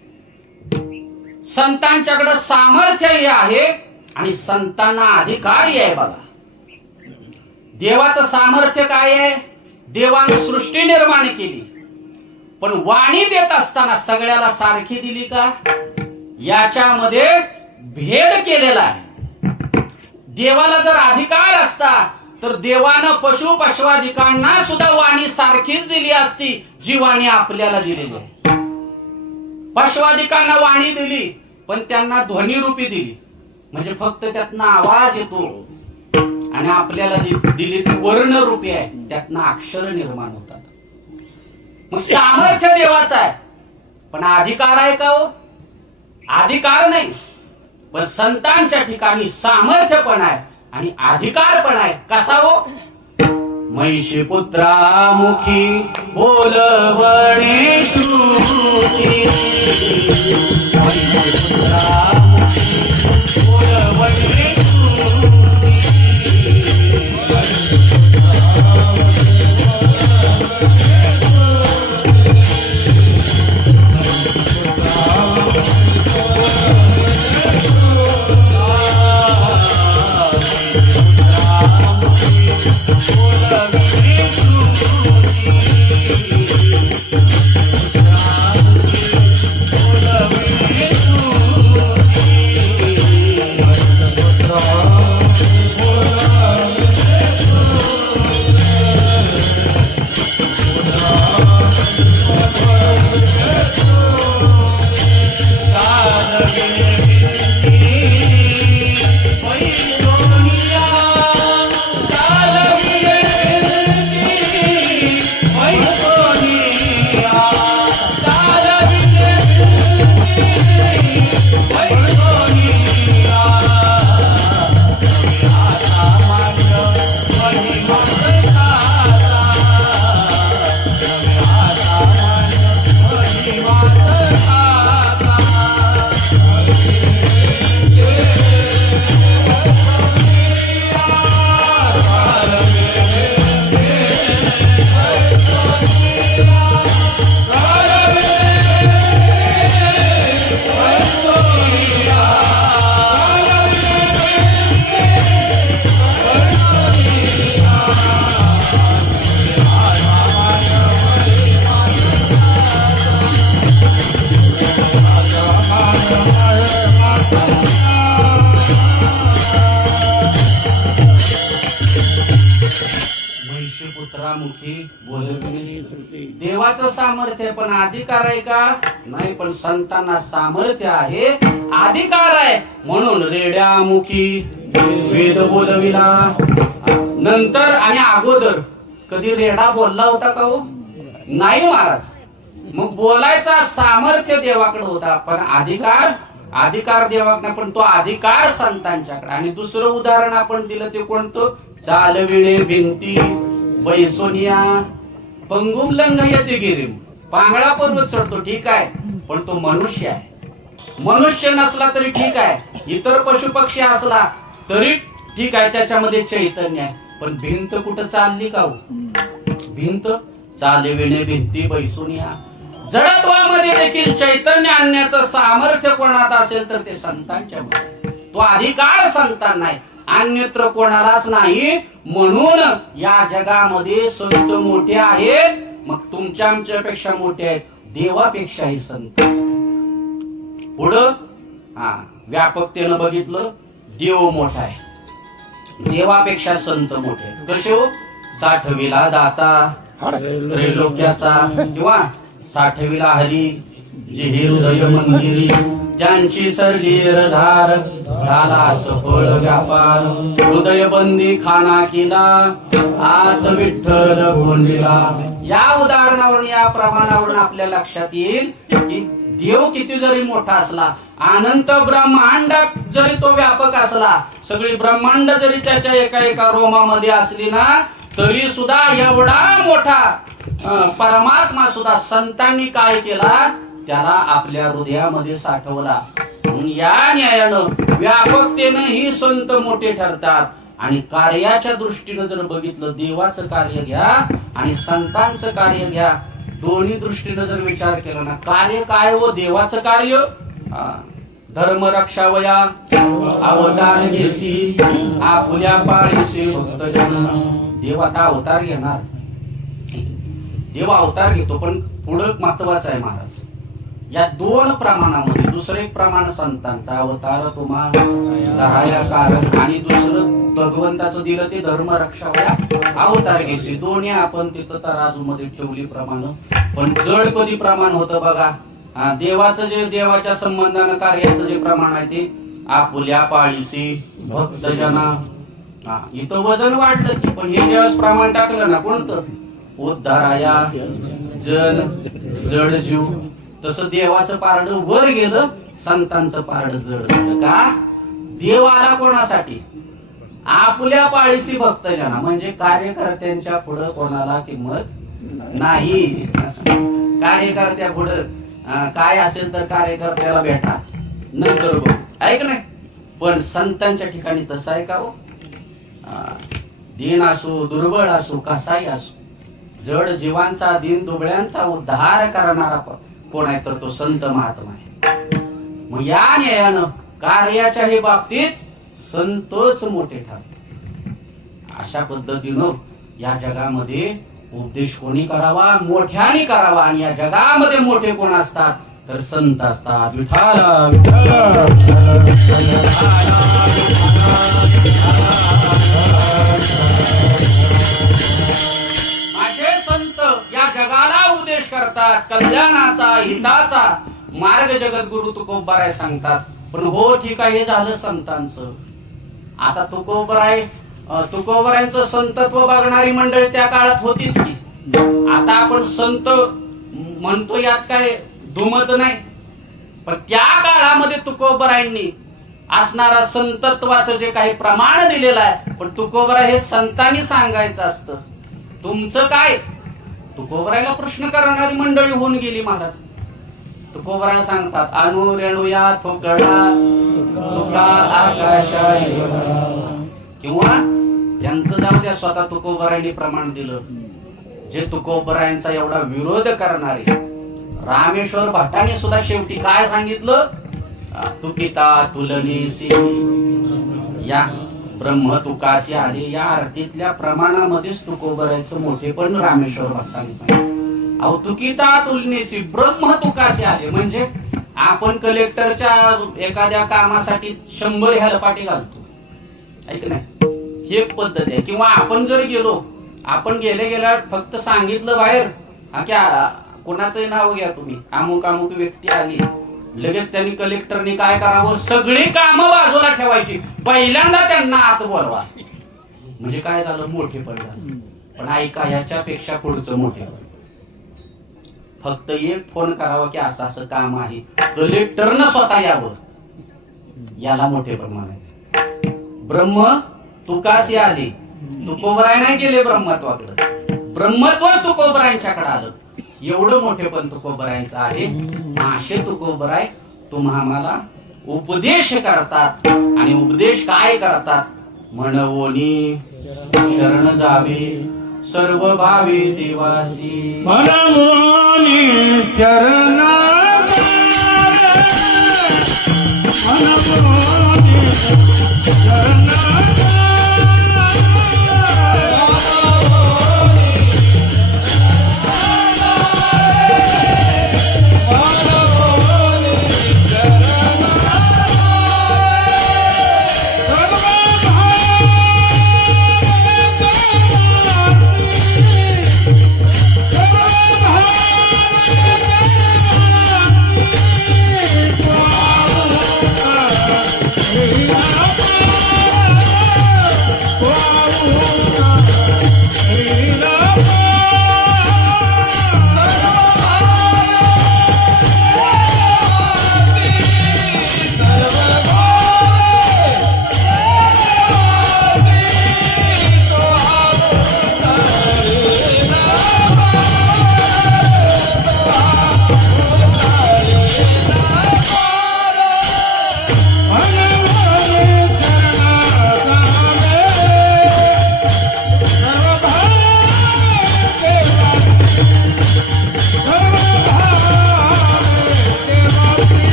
संतांच्याकडे सामर्थ्य हे आहे आणि संतांना अधिकारी आहे. बघा, देवाचं सामर्थ्य काय आहे, देवाने सृष्टी निर्माण केली, पण वाणी देत असताना सगळ्याला सारखी दिली का, याच्यामध्ये भेद केलेला आहे. देवाला जर अधिकार असता तर देवानं पशु पशवाधिकांना सुद्धा वाणी सारखीच दिली असती जी वाणी आपल्याला दिलेली आहे. पशवाधिकांना वाणी दिली पण त्यांना ध्वनिरूपी दिली, म्हणजे फक्त त्यातनं आवाज येतो, आणि आपल्याला दिली ती वर्णरूपी आहे, त्यातनं अक्षर निर्माण होतात. मग सामर्थ्य देवाचं आहे, पण अधिकार आहे का हो, अधिकार नाही, पण संतांच्या ठिकाणी सामर्थ्य पण आहे आणि अधिकार पण आहे. कसा हो? महिषी पुत्रा मुखी बोलवणे श्रुती, महिषी पुत्रा मुखी बोलवणे पुत्रामुखी बोलविणे. देवाचं सामर्थ्य पण अधिकार आहे का? नाही, पण संतांना सामर्थ्य आहे, अधिकार आहे, म्हणून रेड्यामुखी वेद बोलविला. नंतर आणि अगोदर कधी रेडा बोलला होता का हो? नाही महाराज. मग बोलायचा सामर्थ्य देवाकडे होता, पण अधिकार देवाकडे, पण तो अधिकार संतांच्याकडे. आणि दुसरं उदाहरण आपण दिलं ते कोणतं? चालविणे भिंती बैसोनिया पंगुम याचे गिरीम. पांगळा पर्वत चढतो ठीक आहे, पण तो मनुष्य आहे. मनुष्य नसला तरी ठीक आहे, इतर पशु पक्षी असला तरी ठीक आहे, त्याच्यामध्ये चैतन्य आहे. पण भिंत कुठं चालली का हो? भिंत चालविणे भिंती बैसोनिया. जडत्वामध्ये देखील चैतन्य आणण्याचं सामर्थ्य कोणात असेल तर ते संतांच्या मध्ये. तो अधिकार संतांना आहे, अन्यत्र कोणालाच नाही. म्हणून या जगामध्ये संत मोठे आहेत, मग तुमच्या आमच्यापेक्षा मोठे आहेत, देवापेक्षाही संत. पुढं व्यापकतेनं बघितलं, देव मोठा आहे, देवापेक्षा संत मोठे आहेत. कसे हो? साठविला दाता त्रैलोक्याचा, किंवा साठविला हरी जे हृदय मंदिरी, त्यांची सरली रझार झाला सफळ व्यापार. हृदय बंदी खाना केला आज विठ्ठल कोंडीला. या उदाहरणावरून, या प्रमाणावरून आपल्या लक्षात येईल की देव किती जरी मोठा असला, अनंत ब्रह्मांडात जरी तो व्यापक असला, सगळी ब्रह्मांड जरी त्याच्या एका रोमामध्ये असली ना, तरी सुद्धा एवढा मोठा परमात्मा सुद्धा संतांनी काय केला? त्याला आपल्या हृदयामध्ये साठवला. या न्यायानं व्यापकतेनं ही संत मोठे ठरतात. आणि कार्याच्या दृष्टीनं जर बघितलं, देवाचं कार्य घ्या आणि संतांचं कार्य घ्या, दोन्ही दृष्टीनं जर विचार केला ना, कार्य काय व देवाचं कार्य? धर्म रक्षावया अवतार घेसी आपुल्या पाळीसी भक्तजन. देव आता अवतार घेणार, देव अवतार घेतो, पण पुढं महत्वाचं आहे महाराज, या दोन प्रमाणामध्ये. दुसरं एक प्रमाण संतांचा अवतार तुम्हा धराया कारण, आणि दुसरं भगवंताचं दिलं ते धर्म रक्षावया अवतार घेसी. दोन्ही आपण तिथं तराजू मध्ये ठेवली प्रमाण. पण जड कधी प्रमाण होतं बघा, देवाचं जे देवाच्या संबंधानं कार्याचं जे प्रमाण आहे ते आपुल्या पाळीसी भक्तजना. इथं वजन वाढलं की, पण हे ज्यावेळेस प्रमाण टाकलं ना, कोणतं? उद्धाराया जन जड जीव. तसं देवाचं पारड वर गेलं संतांचं पारड जड झालं का? देव आला कोणासाठी? आपल्या पाळीशी भक्तजना, म्हणजे कार्यकर्त्यांच्या पुढं कोणाला किंमत नाही. कार्यकर्त्या पुढं काय असेल तर कार्यकर्त्याला भेटा नंतर बघू, ऐक नाही. पण संतांच्या ठिकाणी तसं आहे का हो? दीन असो दुर्बळ असो कसाही असो, जड जीवांचा दीन दुबळ्यांचा उद्धार करणारा कोण आहे तर तो संत महात्मा आहे. मग या न्यायानं कार्याच्याही बाबतीत संतच मोठे ठरतात. अशा पद्धतीनं या जगामध्ये उपदेश कोणी करावा? मोठ्याने करावा. आणि या जगामध्ये मोठे कोण असतात तर संत असतात. विठाला माझे संत या जगाला उपदेश करतात, कल्याणाचा हिताचा मार्ग जगद्गुरु तुकोबाराय सांगतात. पण हो ठीक आहे, हे झालं संतांचं. आता तुकोबारायांचं संतत्व बघणारी मंडळी त्या काळात होतीच की. आता आपण संत म्हणतो यात काय दुमत नाही, पण त्या काळामध्ये तुकोबारायांनी असणारा संतत्वाचं जे काही प्रमाण दिलेलं आहे, पण तुकोबाराय हे संतांनी सांगायचं असतं. तुमचं काय? तुकोबारायला प्रश्न करणारी मंडळी होऊन गेली महाराज. तुकोबाराय सांगतात, अनु रेणुया थोकडा तुका आकाशा किंवा त्यांचं जाऊ द्या, स्वतः तुकोबारायांनी प्रमाण दिलं. जे तुकोबारायांचा एवढा विरोध करणारे रामेश्वर भट्टाने सुद्धा शेवटी काय सांगितलं? तुकिता तुलनीसी या ब्रह्म तुकासी आले, या आरतीतल्या प्रमाणामध्येच तुकोबारायचं मोठे पण रामेश्वर भट्टाने सांगितलं. तुकिता तुलनीसी ब्रह्म तुकासी आले म्हणजे आपण कलेक्टरच्या एखाद्या कामासाठी 100 हेलपाटी घालतो, ऐक नाही, ही एक पद्धत आहे. किंवा आपण जर गेलो, आपण गेल्या फक्त सांगितलं बाहेर कोणाचं नाव घ्या तुम्ही, अमुक अमुक व्यक्ती आली, लगेच त्यांनी कलेक्टरने काय करावं? सगळी कामं बाजूला ठेवायची, पहिल्यांदा त्यांना आत बोलवा. म्हणजे काय झालं? मोठेपण झालं. पण ऐका, याच्यापेक्षा पुढचं मोठेपण, फक्त एक फोन करावा की असं असं काम आहे, कलेक्टरनं स्वतः यावं, याला मोठेपण म्हणायचं. ब्रह्म तुकासी आली, तुकोबाराय नाही गेले ब्रह्मत्वाकडे, ब्रह्मत्वच तुकोबारायांच्याकडे आलं. एवढं मोठेपण तुकोबारायांचं आहे. असे तुकोबाराय तुम्हाला उपदेश करतात. आणि उपदेश काय करतात? म्हणवोनी शरण जावे सर्व भावे देवासी, म्हणवोनी शरण म्हणवोनी शरण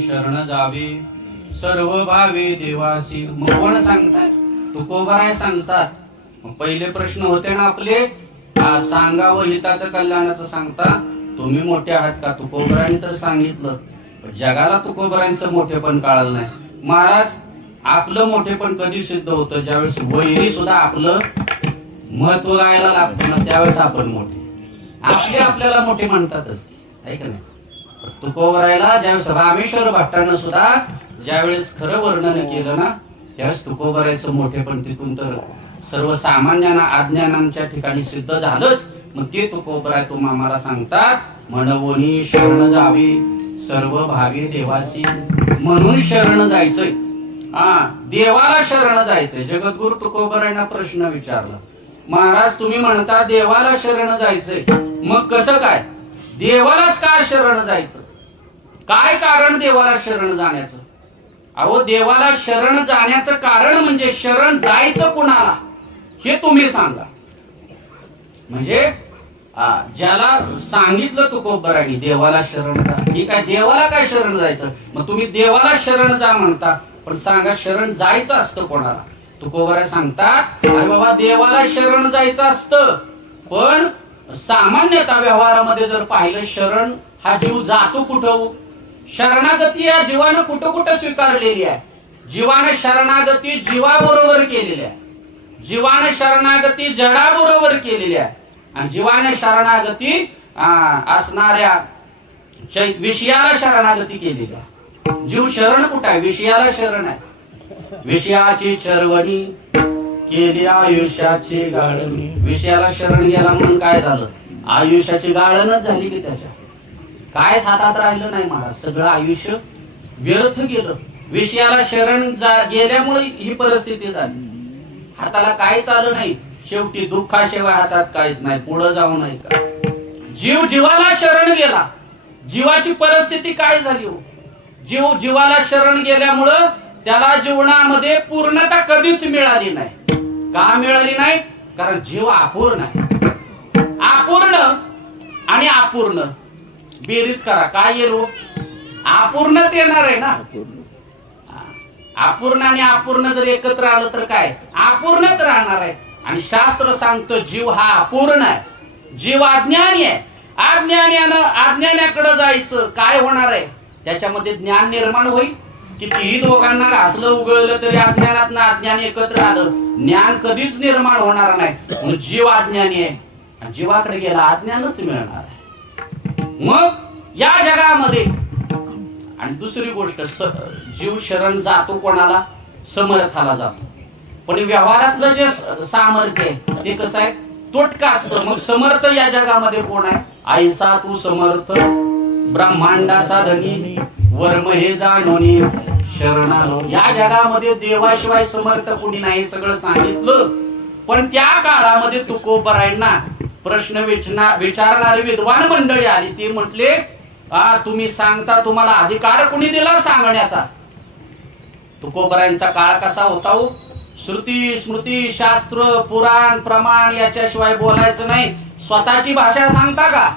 शरण जावे सर्व भावे देवासी. मग कोण सांगतात? तुकोबाराय सांगतात. मग पहिले प्रश्न होते ना आपले, सांगावं हिताचं कल्याणाचं सांगता, तुम्ही मोठे आहात का? तुकोबारायांनी तर सांगितलं, जगाला तुकोबारायांचं मोठेपण कळालं नाही. महाराज आपलं मोठे पण कधी सिद्ध होतं ज्यावेळेस वैरी सुद्धा आपलं महत्व गायला लागतं ना, त्यावेळेस आपण मोठे. आपले आपल्याला मोठे म्हणतातच, आहे का नाही. तुकोबरायला ज्यावेळेस रामेश्वर भट्टानं सुद्धा ज्यावेळेस खरं वर्णन केलं ना, त्यावेळेस तुकोबरायचं मोठे पण तिथून तर सर्वसामान्यांना अज्ञानांच्या ठिकाणी सिद्ध झालंच. मग ते तुकोबराय तुम्ही आम्हाला सांगतात, म्हणवोनी शरण जावी सर्व भावी देवासी. म्हणून शरण जायचंय, देवाला शरण जायचंय. जगद्गुरु तुकोबरायांना प्रश्न विचारला, महाराज तुम्ही म्हणता देवाला शरण जायचंय, मग कसं काय देवालाच का शरण जायचं, काय कारण देवाला शरण जाण्याचं. अहो देवाला शरण जाण्याचं कारण म्हणजे शरण जायचं कुणाला हे तुम्ही सांगा. म्हणजे ज्याला सांगितलं तुकोबरायांनी देवाला शरण जा, ठीक आहे, देवाला काय शरण जायचं, मग तुम्ही देवाला शरण जा म्हणता, पण सांगा शरण जायचं असतं कोणाला. तुकोबराय सांगतात, अरे बाबा देवाला शरण जायचं असतं, पण सामान्यतः व्यवहारामध्ये जर पाहिलं शरण हा जीव जातो कुठं. शरणागती या जीवानं कुठं कुठं स्वीकारलेली आहे. जीवाने शरणागती जीवाबरोबर केलेली आहे, जीवाने शरणागती जडाबरोबर केलेली आहे, आणि जीवाने शरणागती असणाऱ्या विषयाला शरणागती केलेली आहे. जीव शरण कुठं आहे, विषयाला शरण आहे. विषयाची चरवणी केली आयुष्याची गाळणी. विषयाला शरण गेला म्हणून काय झालं, आयुष्याची गाळणच झाली की त्याच्या कायच हातात राहिलं नाही महाराज, सगळं आयुष्य व्यर्थ गेलं. विषयाला शरण गेल्यामुळे ही परिस्थिती झाली. हाताला काहीच आलं नाही, शेवटी दुःखाशिवाय हातात काहीच नाही, पुढे जाऊ नाही का. जीव जीवाला शरण गेला, जीवाची परिस्थिती काय झाली हो. जीव जीवाला शरण गेल्यामुळं त्याला जीवनामध्ये पूर्णता कधीच मिळाली नाही. का मिळाली नाही, कारण जीव अपूर्ण आहे. अपूर्ण आणि अपूर्ण बेरीज करा, काय येईल हो, अपूर्णच येणार आहे ना. अपूर्ण आणि अपूर्ण जर एकत्र आलं तर काय, अपूर्णच राहणार आहे. आणि शास्त्र सांगतं जीव हा अपूर्ण आहे, जीव अज्ञानी आहे. अज्ञानाकडे जायचं, काय होणार आहे, त्याच्यामध्ये ज्ञान निर्माण होईल. कितीही दोघांना घासलं उगळलं तरी अज्ञानात ना अज्ञान एकत्र आलं, ज्ञान कधीच निर्माण होणार नाही. म्हणून जीव अज्ञानी आहे, आणि जीवाकडे गेला अज्ञानच मिळणार आहे. मग या जगामध्ये आणि दुसरी गोष्ट, जीव शरण जातो कोणाला, समर्थाला जातो. पण व्यवहारातलं जे सामर्थ्य आहे ते कसं आहे, तोटका असतं. मग समर्थ या जगामध्ये कोण आहे, ऐसा तू समर्थ ब्रह्मांडाचा धनी वर्म हे जाणोनी शरणालो. या जगामध्ये देवाशिवाय समर्थ कोणी नाही, सगळं सांगितलं. पण त्या काळामध्ये तुकोबरायांना प्रश्न विचारणारी विद्वान मंडळी आली. ते म्हटले, तुम्ही सांगता, तुम्हाला अधिकार कोणी दिला सांगण्याचा. तुकोबरायांचा काळ कसा होता हो, श्रुती स्मृती शास्त्र पुराण प्रमाण याच्याशिवाय बोलायचं नाही. स्वतःची भाषा सांगता का.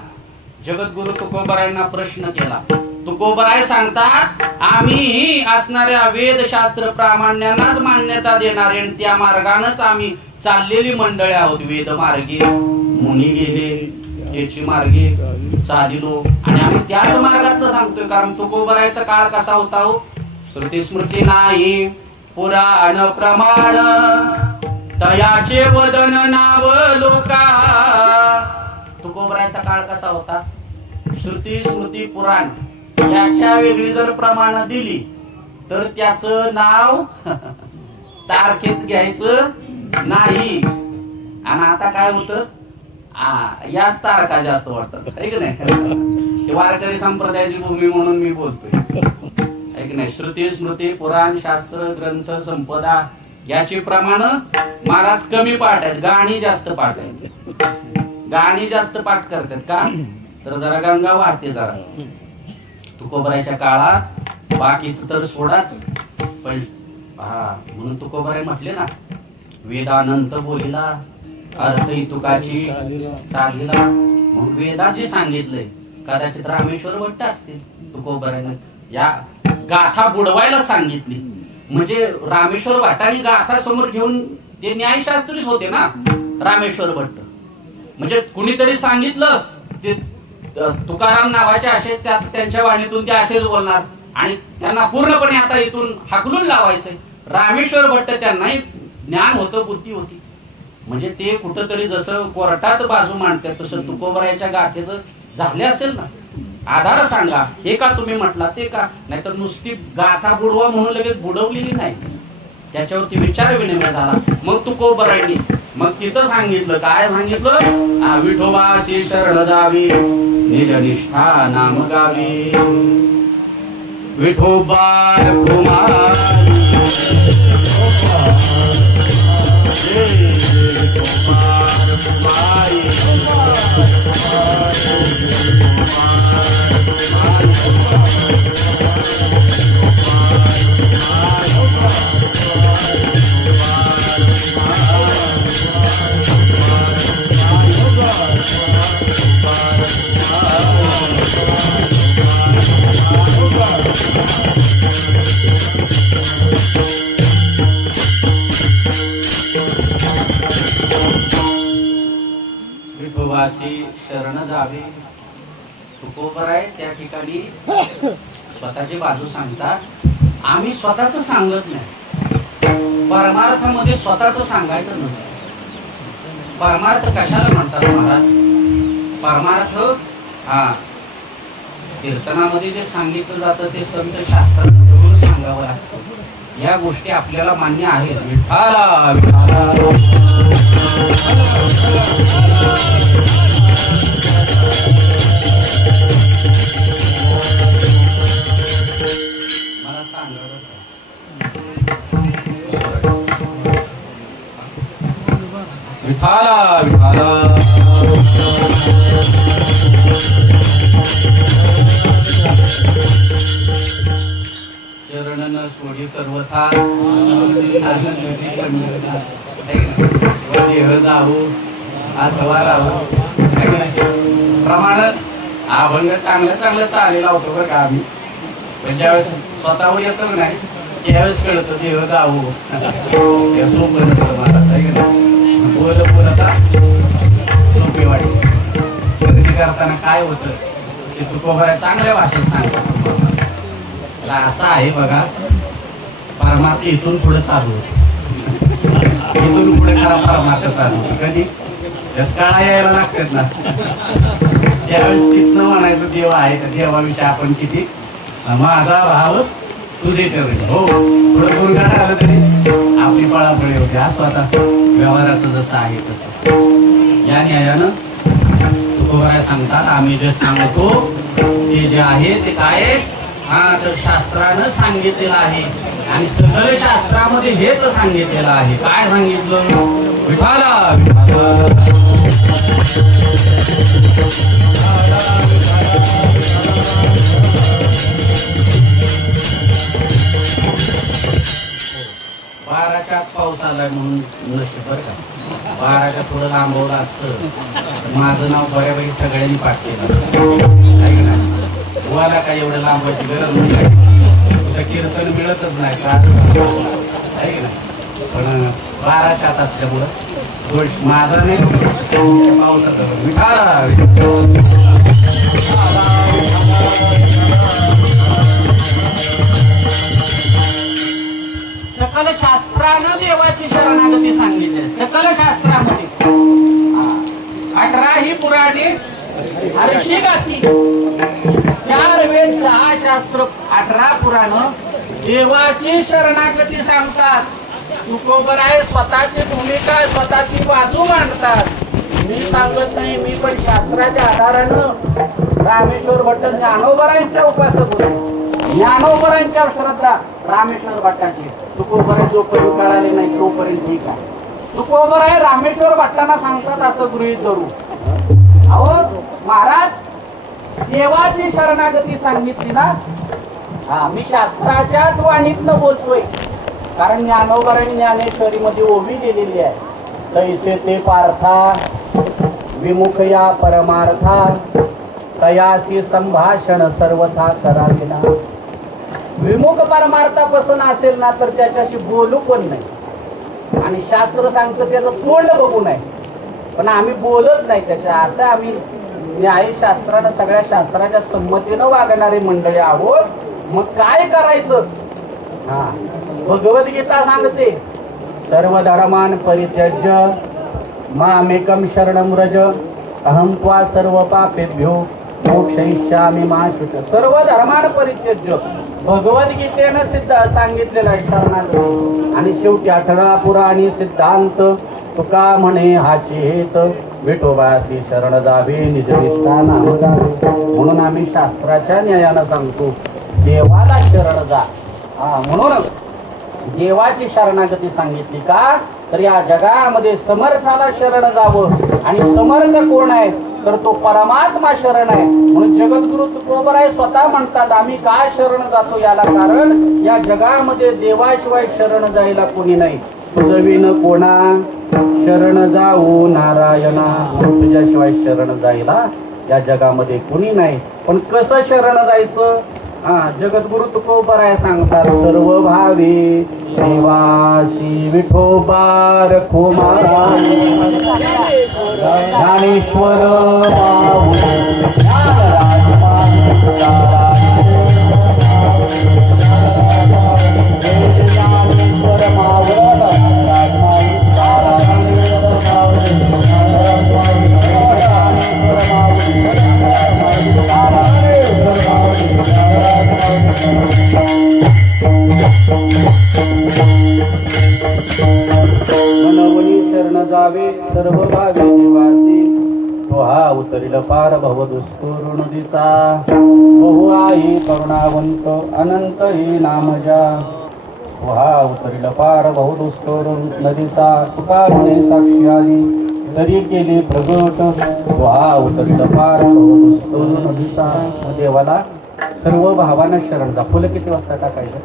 जगद्गुरु तुकोबरायांना प्रश्न केला. तुकोबराय सांगतात, आम्ही असणाऱ्या वेदशास्त्र प्रामाण्यालाच मान्यता देणारे आणि त्या मार्गानच आम्ही चाललेली मंडळी आहोत. वेद मार्गे मुनी गेले, त्याची मार्गे चालिलो, आणि आम्ही त्याच मार्गातलं सांगतोय. कारण तुकोबरायचा काळ कसा होता हो, श्रुती स्मृती नाही पुराण प्रमाण तयाचे वदन नाव लोका. तुकोबरायचा काळ कसा होता, श्रुती स्मृती पुराण याच्या वेगळी जर प्रमाण दिली तर त्याचं नाव तारखेत घ्यायचं नाही. आणि आता काय होतं, याच तारखा जास्त वाटतात, आहे की नाही. वारकरी संप्रदायाची भूमी म्हणून मी बोलतोय, आहे की नाही. श्रुती स्मृती पुराण शास्त्र ग्रंथ संपदा याची प्रमाण महाराज कमी पाठ आहेत, गाणी जास्त पाठ आहेत. गाणी जास्त पाठ करतात का, तर जरा गंगा वाहते जरा. तुकोबरायच्या काळात बाकीच तर सोडाच, पण म्हणून तुकोबराय म्हटले ना, वेदानंत बोलिला अर्थ तुकाची साधिला. मग वेदात जे सांगितलंय कदाचित रामेश्वर भट्ट असतील. तुकोबरायनं या गाथा बुडवायला सांगितली, म्हणजे रामेश्वर भट्टांनी गाथा समोर घेऊन, ते न्यायशास्त्रीच होते ना रामेश्वर भट्ट. म्हणजे कुणीतरी सांगितलं ते तुकाराम नावाचे असे, त्यांच्या वाणीतून ते असेच बोलणार, आणि त्यांना पूर्णपणे आता इथून हाकलून लावायचंय. रामेश्वर भट्ट त्यांनाही ज्ञान होतं, बुद्धी होती, म्हणजे ते कुठंतरी जसं कोर्टात बाजू मांडतात तसं तुकोबरायच्या गाठीचं झाले असेल ना. आधार सांगा, हे का तुम्ही म्हटला ते का, नाहीतर नुसती गाथा बुडवा म्हणून लगेच बुडवलेली नाही, त्याच्यावरती विचार विनिमय झाला. मग तुकोबरायनी मग तिथं सांगितलं, काय सांगितलं, विठोबाशी शरण जावी निज निष्ठा नाम गावी. विठोबार कुमार विठोबाशी शरण जावे. तुकोबराय त्या ठिकाणी स्वतःची बाजू सांगतात. आम्ही स्वतःच सांगत नाही, परमार्थामध्ये स्वतःच सांगायचं नसतं. परमार्थ कशाला म्हणतात महाराज? परमार्थ हा कीर्तनामध्ये जे सांगितलं जातं ते संत शास्त्रात धरून सांगावं लागतं. या गोष्टी आपल्याला मान्य आहेत. विठ्ठला विठ्ठला मला सांगा विठ्ठला विठ्ठला चरणन सोडी सर्वथा देह जाऊ अथवा राहू प्रमाण अभंग चांगलं चांगलं चालेल लावतो बरं का आम्ही, पण ज्यावेळेस स्वतःवर येतो नाही त्यावेळेस कळतं देह जाऊ. सोपं नसतं मला, बोल बोलता सोपे वाटते. खरेदी करताना काय होतं ते तुकोबराय चांगल्या भाषेत सांगतात. असं आहे बघा, परमार्थ इथून पुढे चालू होतो, इथून पुढे खरा परमार्थ चालू होतो. कधी जस काळा यायला लागतात ना त्यावेळेस तिथनं म्हणायचं देव आहे, त्या देवाविषयी आपण किती माझा भाव तुझे चरणी. हो, थोडं गुणगाण आलं तरी आपली पळापळी होते. असं आता व्यवहाराचं जसं आहे तसं या न्यायानं तुकोबराय सांगतात. आम्ही जे सांगतो ते जे आहे ते काय आहे, हा तर शास्त्रानं सांगितलेलं आहे आणि सगळं शास्त्रामध्ये हेच सांगितलेलं आहे. काय सांगितलं? विठ्ठला विठ्ठला बाराच्या आत पाऊस आलाय म्हणून नशीब बरं का. बाराच्या थोडं लांबवलं असतं माझं नाव बऱ्यापैकी सगळ्यांनी पाठ केलं आहे ना. तुम्हाला काय एवढं लांबायची गरज नाही, कीर्तन मिळतच नाही का आहे ना. पण बाराच्या आत असल्यामुळं थोडी माझा नाही पावसाचं सकल शास्त्रानं देवाची शरणागती सांगितली. सकल शास्त्रामध्ये 18 ही पुराणे हर्षी गाती, 4 वेद 6 शास्त्र 18 पुराण देवाची शरणागती सांगतात. तुकोबराय स्वतःची भूमिका स्वतःची बाजू मांडतात. मी सांगत नाही, मी पण शास्त्राच्या आधारानं रामेश्वर भट्ट ज्ञानोबरायांच्या उपासक होतो. ज्ञानोबरायांच्या श्रद्धा रामेश्वर भट्टाची. तुकोबराय जोपर्यंत कळाले नाही तोपर्यंत ठीक आहे. तुकोबराय रामेश्वर भट्टांना सांगतात असं गृहीत धरू. अहो महाराज देवाची शरणागती सांगितली ना, हा मी शास्त्राच्याच वाणीतनं बोलतोय. कारण ज्ञानोबरांनी ज्ञानेश्वरी मध्ये ओवी दिलेली आहे. तैसे ते पार्था विमुख या परमार्था तयासी संभाषण सर्वथा करावे ना. विमुख परमार्थापासून असेल ना तर त्याच्याशी बोलू पण नाही. आणि शास्त्र सांगतं त्याचं तोंड बघू नये, पण आम्ही बोलत नाही त्याच्या. असं आम्ही न्यायशास्त्रानं सगळ्या शास्त्राच्या संमतीनं वागणारी मंडळी आहोत. मग काय करायचं? हा, भगवद्गीता सांगते सर्व धर्मान परित्यज्य मामेकम शरणं व्रज अहं त्वा सर्व पापेभ्यो मोक्षयिष्यामि मा शुच. सर्व धर्मान परित्यज्य भगवद्गीतेनं सिद्ध सांगितलेला आहे शरणागती. आणि शेवटी 18 पुराणी सिद्धांत तुका म्हणे हाची हेत विठोबासी शरण जावे निज निष्ठा नाम जावे. म्हणून आम्ही शास्त्राच्या न्यायानं सांगतो देवाला शरण जा. म्हणून देवाची शरणागती सांगितली का तर या जगामध्ये समर्थाला शरण जावं. आणि समर्थ कोण आहे तर तो परमात्मा शरण आहे. म्हणून जगद्गुरु तुकोबराय स्वतः म्हणतात आम्ही का शरण जातो याला कारण या जगामध्ये देवाशिवाय शरण जायला कोणी नाही. तुझविन कोणा शरण जाऊ नारायणा. तुझ्याशिवाय शरण जायला या जगामध्ये कोणी नाही. पण कसं शरण जायचं? जगद्गुरु तुकोबराय सांगतात सर्व भावे देवासी विठोबा रखो मारा ज्ञानेश्वर मनवनी शरण जावे सर्व भावे निवासी तो हा उतरिल पार भव दुष्कर नदीचा. बहु आहे करुणावंत अनंत हे नामजा. तो हा उतरिल पार भव दुष्कर नदीचा. तुका म्हणे साक्षी आली तरी केले प्रगट. तो हा उतरिल पार भव दुष्कर नदीचा. देवाला सर्व भावांना शरण जा. फुलं किती वाजता टाकायचं?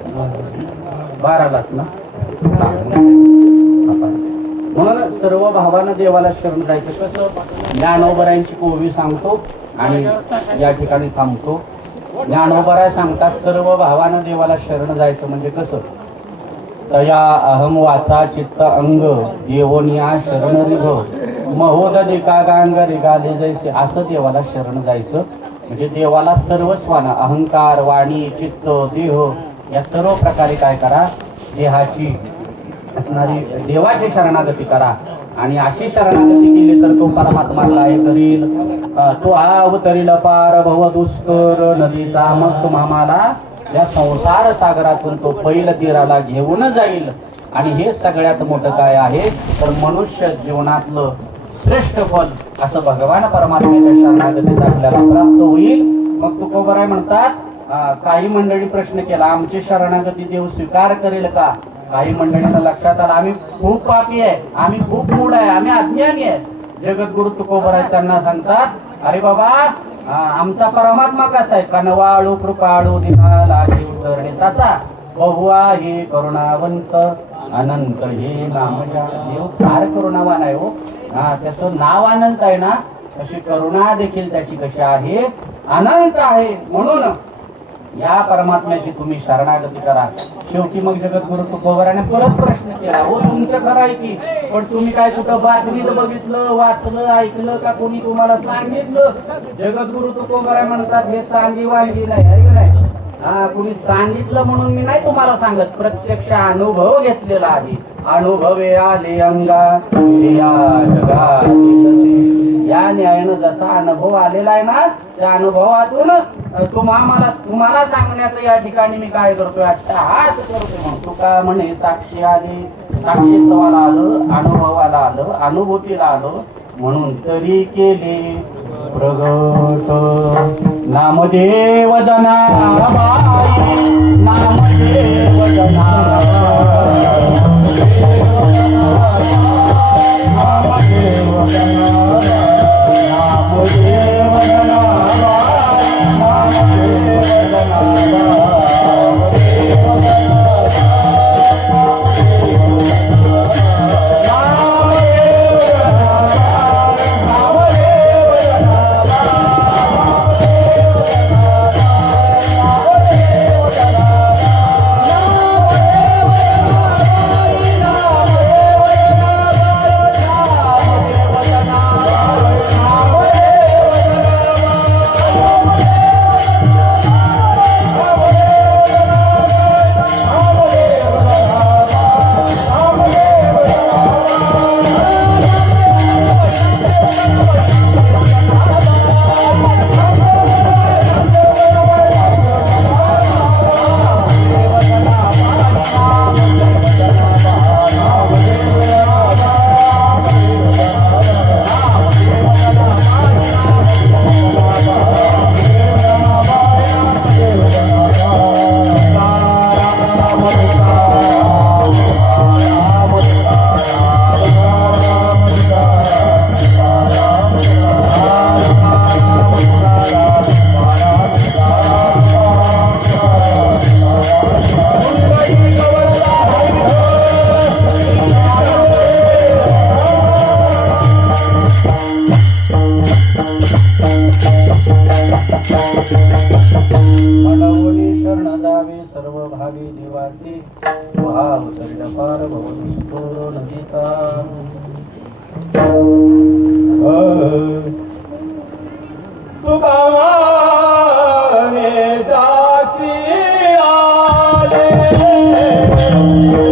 12लाच ना. म्हणून सर्व भावानं देवाला शरण जायचं. कसं? ज्ञानोबरायांची कोवी सांगतो आणि या ठिकाणी थांबतो. ज्ञानोबराय सांगतात सर्व भावानं देवाला शरण जायचं म्हणजे कसं? तया अहम वाचा चित्त अंग देवोनिया शरण रिघ महोद दिका गांग रिगाले जैसे. असं देवाला शरण जायचं म्हणजे देवाला सर्वस्वानं अहंकार वाणी चित्त देह या सर्व प्रकारे काय करा देहाची असणारी देवाची शरणागती करा. आणि अशी शरणागती केली तर तो परमात्मा काय करील? तो अवतरील पार भव दुष्कर नदीचा. मग तुम्हाला या संसार सागरातून तो पैल तीराला घेऊन जाईल. आणि हे सगळ्यात मोठं काय आहे तर मनुष्य जीवनातलं श्रेष्ठ फल असं भगवान परमात्म्याच्या शरणागतीत आपल्याला प्राप्त होईल. मग तुकोबराय म्हणतात काही मंडळी प्रश्न केला आमची शरणागती देव स्वीकार करेल का? काही मंडळींना लक्षात आलं आम्ही खूप पापी आहे, आम्ही खूप मूढ आहे, आम्ही अज्ञानी आहे. जगद्गुरु तुकोबराय त्यांना सांगतात अरे बाबा आमचा परमात्मा कसा आहे? कनवाळू कृपाळू दिनाला जीव धरणे तसा. बहुआ हे करुणावंत अनंत हे नामजा. देव फार करुणावान आहे हो. त्याचं नाव अनंत आहे ना तशी करुणा देखील त्याची कशी आहे? अनंत आहे. म्हणून या परमात्म्याची तुम्ही शरणागती करा. शेवटी मग जगद्गुरु तुकोबराने परत प्रश्न केला हो तुमचं खरं आहे की पण तुम्ही काय कुठं बातमीत बघितलं वाचलं ऐकलं का कोणी तुम्हाला सांगितलं? जगद्गुरु तुकोबराय म्हणतात हे सांगी वांगी नाही आहे की नाही. कुणी सांगितलं म्हणून मी नाही तुम्हाला सांगत, प्रत्यक्ष अनुभव घेतलेला आहे. अनुभवे आले अंगात या जगात या न्यायानं जसा अनुभव आलेला आहे ना त्या अनुभवातून तुम्हाला सांगण्याचं या ठिकाणी मी काय करतोय अट्टहास करतोय. मग तुका म्हणे साक्षी आली, साक्षीत्वाला आलं, अनुभवाला आलं, अनुभूतीला आलं म्हणून तरी केले प्रगट. नामदेव जनाबाई नामदेव जनाबाई नामदेव जनाबाई नामदेव जनाबाई नामदेव जनाबाई. महावी निवासी महावतरणपार भवती सुतो नदीचा तुका माने जाची आले तुका माने जाची